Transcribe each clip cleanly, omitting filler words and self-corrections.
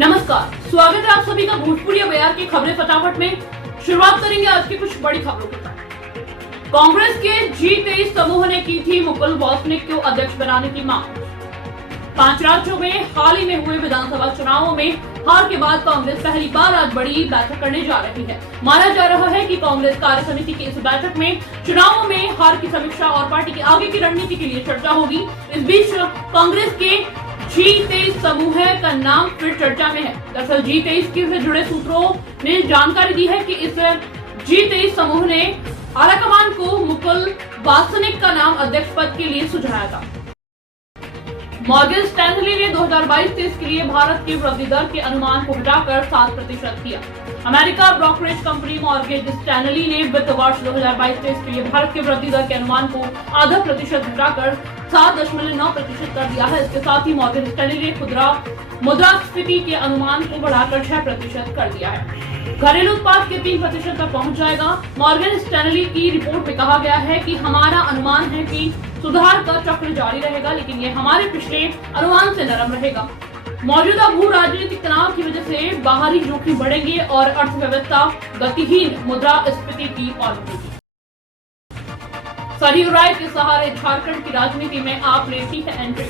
नमस्कार, स्वागत है आप सभी का भोजपुरी अखबार की खबरें फटाफट में। शुरुआत करेंगे आज की कुछ बड़ी खबरों के साथ। कांग्रेस के G23 समूह ने की थी मुकुल वासनिक को अध्यक्ष बनाने की मांग। 5 राज्यों में हाल ही में हुए विधानसभा चुनावों में हार के बाद कांग्रेस पहली बार आज बड़ी बैठक करने जा रही है। माना जा रहा है कि कांग्रेस कार्य समिति की इस बैठक में चुनावों में हार की समीक्षा और पार्टी की आगे की रणनीति के लिए चर्चा होगी। इस बीच कांग्रेस के G23 समूह का नाम फिर चर्चा में है। दरअसल G23 से जुड़े सूत्रों ने जानकारी दी है कि इस G23 समूह ने आलाकमान को मुकुल वासनिक का नाम अध्यक्ष पद के लिए सुझाया था। मॉर्गन स्टैनली ने 2022-23 के लिए भारत की वृद्धि दर के अनुमान को घटाकर 7% किया। America brokerage company Morgan Stanley ने वित्त वर्ष 2022-23 के लिए भारत की वृद्धि दर के अनुमान को आधा प्रतिशत घटाकर 7.9% कर दिया है। इसके साथ ही मॉर्गन स्टैनली ने खुदरा मुद्रास्फीति के अनुमान को बढ़ाकर 6% कर दिया है। घरेलू उत्पाद के 3% तक पहुंच जाएगा। मॉर्गन स्टैनली की रिपोर्ट में कहा गया है कि हमारा अनुमान है कि सुधार का चक्र जारी रहेगा, लेकिन ये हमारे पिछले अनुमान से नरम रहेगा। मौजूदा भू राजनीतिक तनाव की वजह से बाहरी जोखिम बढ़ेंगे और अर्थव्यवस्था गतिहीन मुद्रास्फीति की ओर बढ़ेगी। सरयू राय के सहारे झारखंड की राजनीति में आप लेती है एंट्री।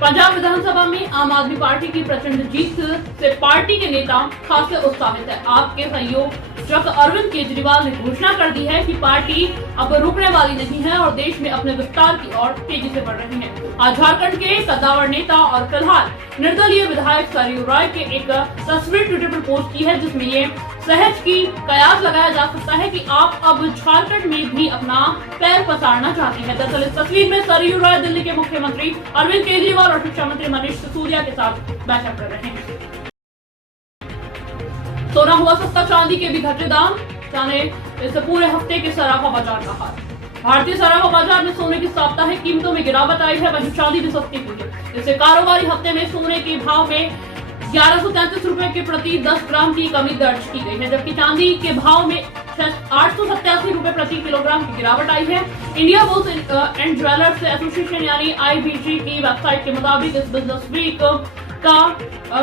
पंजाब विधानसभा में आम आदमी पार्टी की प्रचंड जीत से पार्टी के नेता खासे उत्साहित है। आप के संयोजक अरविंद केजरीवाल ने घोषणा कर दी है कि पार्टी अब रुकने वाली नहीं है और देश में अपने विस्तार की ओर तेजी से बढ़ रही है। आज झारखंड के कद्दावर नेता और फिलहाल निर्दलीय विधायक सरयू राय के एक तस्वीर ट्विटर पर पोस्ट की है, जिसमें ये सहज की कयास लगाया जा सकता है कि आप अब झारखंड में भी अपना पैर पसारना चाहती है। दरअसल इस तस्वीर में सरयू राय दिल्ली के मुख्यमंत्री अरविंद केजरीवाल और शिक्षा मंत्री मनीष सिसोदिया के साथ बैठक कर रहे हैं। सोना हुआ सस्ता, चांदी के भी घटे दाम, जाने इस पूरे हफ्ते के सराफा बाजार का हाल। भारतीय सराफा बाजार में सोने की साप्ताहिक कीमतों में गिरावट आई है, वहीं चांदी भी सस्ती हुई है। इससे कारोबारी हफ्ते में सोने के भाव में 1133 रुपए के प्रति 10 ग्राम की कमी दर्ज की गई है, जबकि चांदी के भाव में 887 रुपए प्रति किलोग्राम की गिरावट आई है। India bulls and jewellers association यानी IBG की वेबसाइट के मुताबिक इस बिजनेस वीक का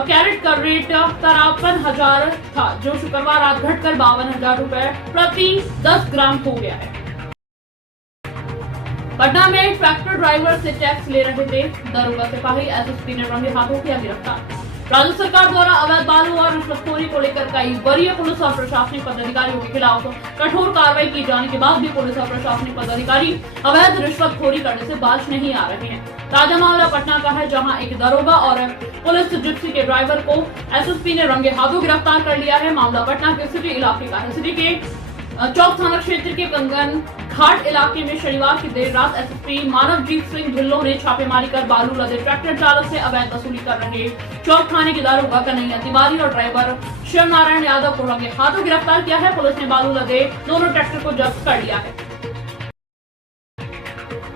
कैरेट का रेट 53,000 था, जो शुक्रवार रात घटकर 52,000 रुपए प्रति 10 ग्राम हो गया है। पटना में ट्रैक्टर ड्राइवर से टैक्स ले रहे थे दरोगा सिपाही, SSP ने रंगे हाथों किया गिरफ्तार। राज्य सरकार द्वारा अवैध बालू और रिश्वतखोरी को लेकर कई वरीय पुलिस और प्रशासनिक पदाधिकारियों के खिलाफ कठोर कार्रवाई की जाने के बाद भी पुलिस और प्रशासनिक पदाधिकारी अवैध रिश्वतखोरी करने से बाज नहीं आ रहे हैं। ताजा मामला पटना का है, जहां एक दरोगा और पुलिस जिप्सी के ड्राइवर को SSP ने रंगे हाथों गिरफ्तार कर लिया है। मामला पटना के सिटी इलाके का है। सिटी के चौक थाना क्षेत्र के कंगन घाट इलाके में शनिवार की देर रात SSP मानवजीत सिंह ढिल्लों ने छापेमारी कर बालू लदे ट्रैक्टर चालक से अवैध वसूली कर रहे चौक थाने के दारोगा कन्हैया तिवारी और ड्राइवर शिव नारायण यादव को रंगे हाथों गिरफ्तार किया है। पुलिस ने बालू लदे दोनों ट्रैक्टर को जब्त कर लिया है।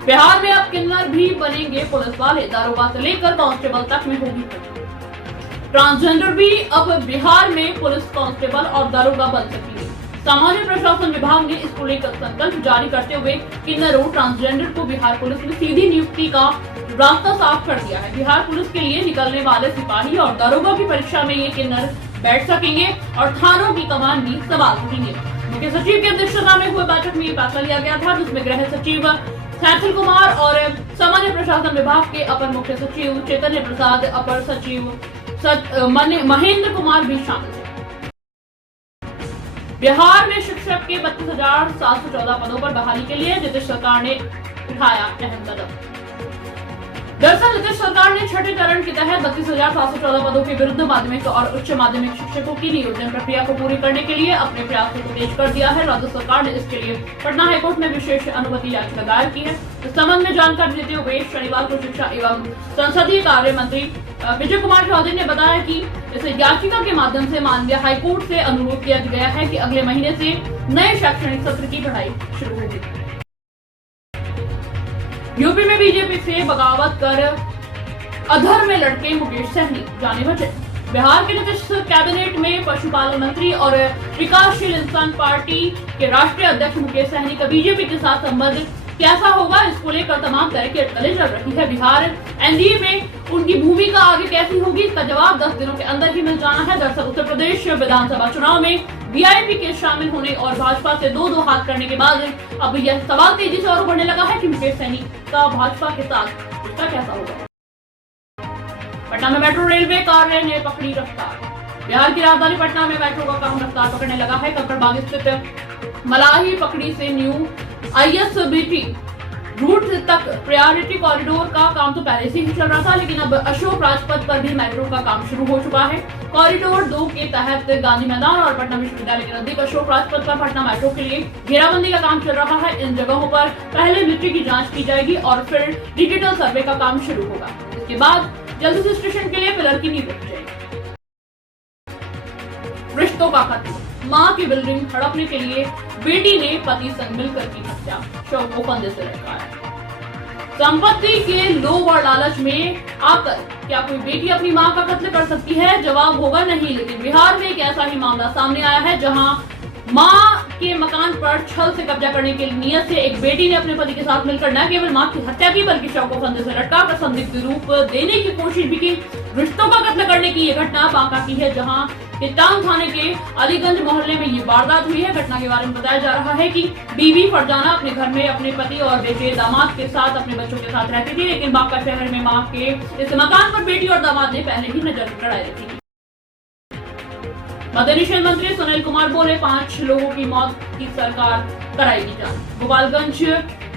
बिहार में अब किन्नर भी बनेंगे पुलिस वाले, दारोगा से लेकर कांस्टेबल तक में होगी। ट्रांसजेंडर भी अब बिहार में पुलिस कांस्टेबल और दारोगा बन सकेंगे। सामान्य प्रशासन विभाग ने इसको लेकर संकल्प जारी करते हुए किन्नरों ट्रांसजेंडर को बिहार पुलिस में सीधी नियुक्ति का रास्ता साफ कर दिया है। बिहार पुलिस के लिए निकलने वाले सिपाही और दारोगा की परीक्षा में ये किन्नर बैठ सकेंगे और थानों की कमान भी संभाल सकेंगे। मुख्य सचिव की अध्यक्षता में हुई बैठक में फैसला लिया गया था, जिसमें गृह सचिव सैथिल कुमार और सामान्य प्रशासन विभाग के अपर मुख्य सचिव चैतन्य प्रसाद, अपर सचिव महेंद्र कुमार भी शामिल थे। बिहार में शिक्षक के 32,714 पदों पर बहाली के लिए नीतीश सरकार ने उठाया अहम कदम। दरअसल नीतीश सरकार ने छठे चरण के तहत 32,714 पदों के विरुद्ध माध्यमिक और उच्च माध्यमिक शिक्षकों की नियोजन प्रक्रिया को पूरी करने के लिए अपने प्रयासों को तेज कर दिया है। राज्य सरकार ने इसके लिए पटना हाईकोर्ट में विशेष अनुमति याचिका दायर की है। इस संबंध में जानकारी देते हुए शनिवार को शिक्षा एवं संसदीय कार्य मंत्री विजय कुमार चौधरी ने बताया कि इस याचिका के माध्यम से माननीय हाईकोर्ट से अनुरोध किया गया है कि अगले महीने से नए शैक्षणिक सत्र की पढ़ाई शुरू होगी। यूपी में बीजेपी से बगावत कर अधर में लड़के मुकेश सहनी, जाने वजह। बिहार के नीतीश कैबिनेट में पशुपालन मंत्री और विकासशील इंसान पार्टी के राष्ट्रीय अध्यक्ष मुकेश सहनी का बीजेपी के साथ संबंध कैसा होगा, इसको लेकर तमाम तरह की अटकलें चल रही है। बिहार एनडीए में उनकी भूमिका आगे कैसी होगी, इसका जवाब 10 दिनों के अंदर ही मिल जाना है। दरअसल उत्तर प्रदेश विधानसभा चुनाव में वीआईपी के शामिल होने और भाजपा से दो हाथ करने के बाद अब यह सवाल तेजी से और बढ़ने लगा है कि मुकेश सहनी का भाजपा के साथ रिश्ता कैसा होगा। पटना में मेट्रो रेलवे कार्य ने पकड़ी रफ्तार। बिहार की राजधानी पटना में मेट्रो का काम रफ्तार पकड़ने लगा है। कंकड़बाग स्थित मलाही पकड़ी से न्यू आईएसबीटी रूट तक प्रायोरिटी कॉरिडोर का काम तो पहले से ही चल रहा था, लेकिन अब अशोक राजपथ पर भी मेट्रो का काम शुरू हो चुका है। कॉरिडोर 2 के तहत गांधी मैदान और पटना विश्वविद्यालय के नजदीक अशोक राजपथ पर पटना मेट्रो के लिए घेराबंदी का काम चल रहा है। इन जगहों पर पहले मिट्टी की जांच की जाएगी और फिर डिजिटल सर्वे का काम शुरू होगा। इसके बाद जल्द से स्टेशन के लिए पिलर की नींव रखी जाएगी। रिश्तों का खत्म, मां की बिल्डिंग हड़पने के लिए बेटी ने पति संग मिलकर की हत्या, शव को फंदे से लटकाया। संपत्ति के लोभ और लालच में आकर क्या कोई बेटी अपनी मां का कत्ल कर सकती है? जवाब होगा नहीं। लेकिन बिहार में एक ऐसा ही मामला सामने आया है जहां मां के मकान पर छल से कब्जा करने की नीयत से एक बेटी ने अपने पति के साथ मिलकर न केवल मां की हत्या की बल्कि शव को फंदे से लटकाकर संदिग्ध रूप देने की कोशिश भी की। रिश्तों का कत्ल करने की यह घटना बांका की है, जहां टाउन थाने के अलीगंज मोहल्ले में ये वारदात हुई है। घटना के बारे में बताया जा रहा है कि बीवी फरजाना अपने घर में अपने पति और बेटे दामाद के साथ अपने बच्चों के साथ रहती थी, लेकिन बांका शहर में मां के इस मकान पर बेटी और दामाद ने पहले ही नजर गड़ाई रखी थी। मद्य निषेध मंत्री सुनील कुमार बोले 5 लोगों की मौत की सरकार कराएगी जांच। गोपालगंज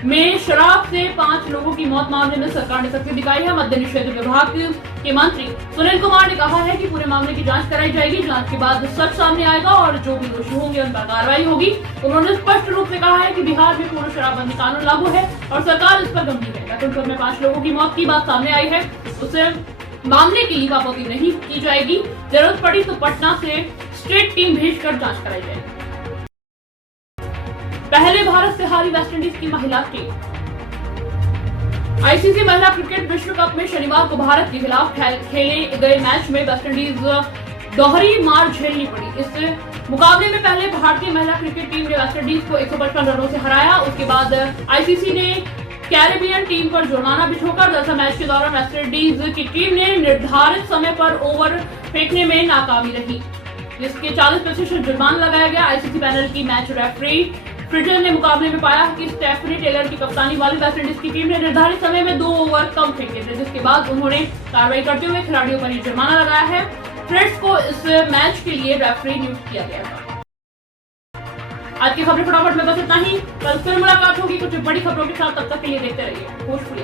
में शराब से 5 लोगों की मौत मामले में सरकार ने सख्ती दिखाई है। मद्य निषेध विभाग के मंत्री सुनील कुमार ने कहा है कि पूरे मामले की जांच कराई जाएगी। जांच के बाद सच सामने आएगा और जो भी दोषी होंगे उन पर कार्रवाई होगी। उन्होंने स्पष्ट रूप से कहा है कि बिहार में पूर्ण शराबबंदी कानून लागू है और सरकार इस पर गंभीर है। लखनपुर में 5 लोगों की मौत की बात सामने आई है, उसे मामले की लीपापोती नहीं की जाएगी। जरूरत पड़ी तो पटना से स्टेट टीम भेजकर जांच कराई जाएगी। पहले भारत से हारी वेस्टइंडीज की महिला टीम। आईसीसी महिला क्रिकेट विश्व कप में शनिवार को भारत के खिलाफ खेले गए मैच में वेस्टइंडीज दोहरी मार झेलनी पड़ी। इस मुकाबले में पहले भारतीय महिला क्रिकेट टीम ने वेस्टइंडीज को 155 रनों से हराया। उसके बाद आईसीसी ने कैरेबियन टीम पर जुर्माना भी ठोका। दरअसल मैच के दौरान वेस्टइंडीज की टीम ने निर्धारित समय पर ओवर फेंकने में नाकामी रही, जिसके 40% जुर्माना लगाया गया। आईसीसी पैनल की मैच रेफरी फ्रिजर ने मुकाबले में पाया कि स्टेफनी टेलर की कप्तानी वाली वेस्टइंडीज की टीम ने निर्धारित समय में 2 ओवर कम फेंके थे, जिसके बाद उन्होंने कार्रवाई करते हुए खिलाड़ियों पर जुर्माना लगाया है। फ्रेड्स को इस मैच के लिए रेफरी नियुक्त किया गया था। आज की खबरें फटाफट में बस इतना ही। कल फिर मुलाकात होगी कुछ बड़ी खबरों के साथ, तब तक के लिए देखते रहिए भोजपुरी।